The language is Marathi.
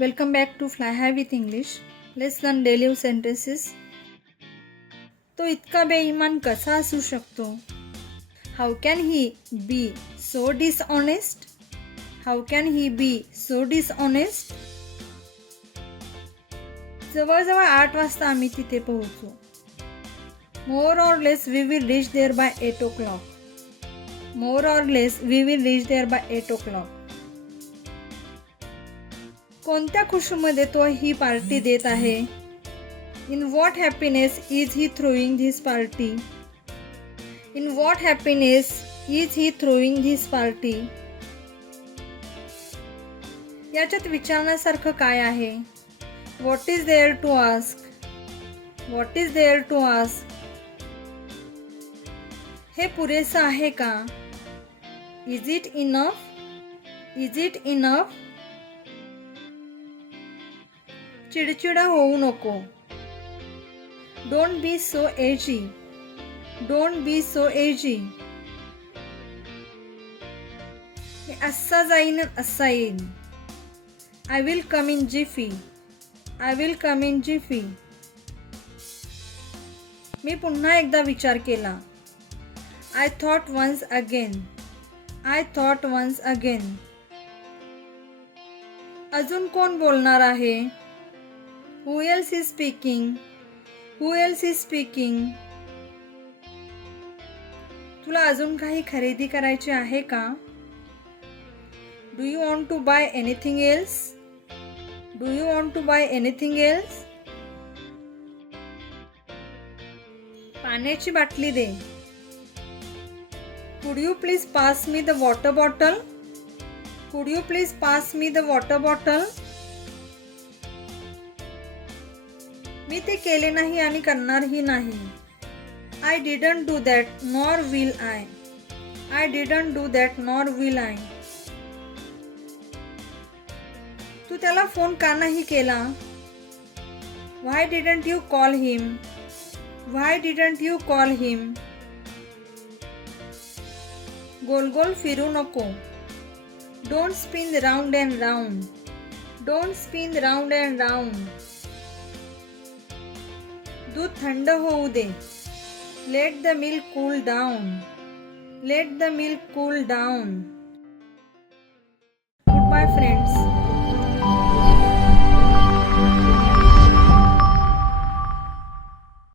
Welcome back to Fly High with English. Let's learn daily sentences. तो इतका बेईमान कसा असू शकतो? How can he be so dishonest? How can he be so dishonest? जवळजवळ 8 वाजता आम्ही तिथे पोहोचू. More or less we will reach there by 8 o'clock. More or less we will reach there by 8 o'clock. कोणत्या खुशीमध्ये तो ही पार्टी देत आहे? In what happiness is he throwing this party? In what happiness is he throwing this party? याच्यात विचारण्यासारखं काय आहे? What is there to ask? What is there to ask? हे पुरेसं आहे का? Is it enough? Is it enough? चिडचिडा होऊ नको. Don't be so edgy. Don't be so edgy. मी असा जाईन असा येईन. I will come in jiffy. I will come in jiffy. मी पुन्हा एकदा विचार केला. I thought once again. I thought once again. अजून कोण बोलणार आहे? Who else is speaking? Who else is speaking? तुला अजून काही खरेदी करायची आहे का? Do you want to buy anything else? Do you want to buy anything else? पाण्याची बाटली दे. Could you please pass me the water bottle? Could you please pass me the water bottle? मी ते केले नाही आणि करणारही नाही. I didn't do that nor will I. I didn't do that nor will I. तू त्याला फोन का नाही केला? Why didn't you call him? Why didn't you call him? गोल गोल फिरू नको. Don't spin round and round. Don't spin round and round. दूध थंड होऊ दे. Let the milk cool down. Let the milk cool down. Goodbye friends.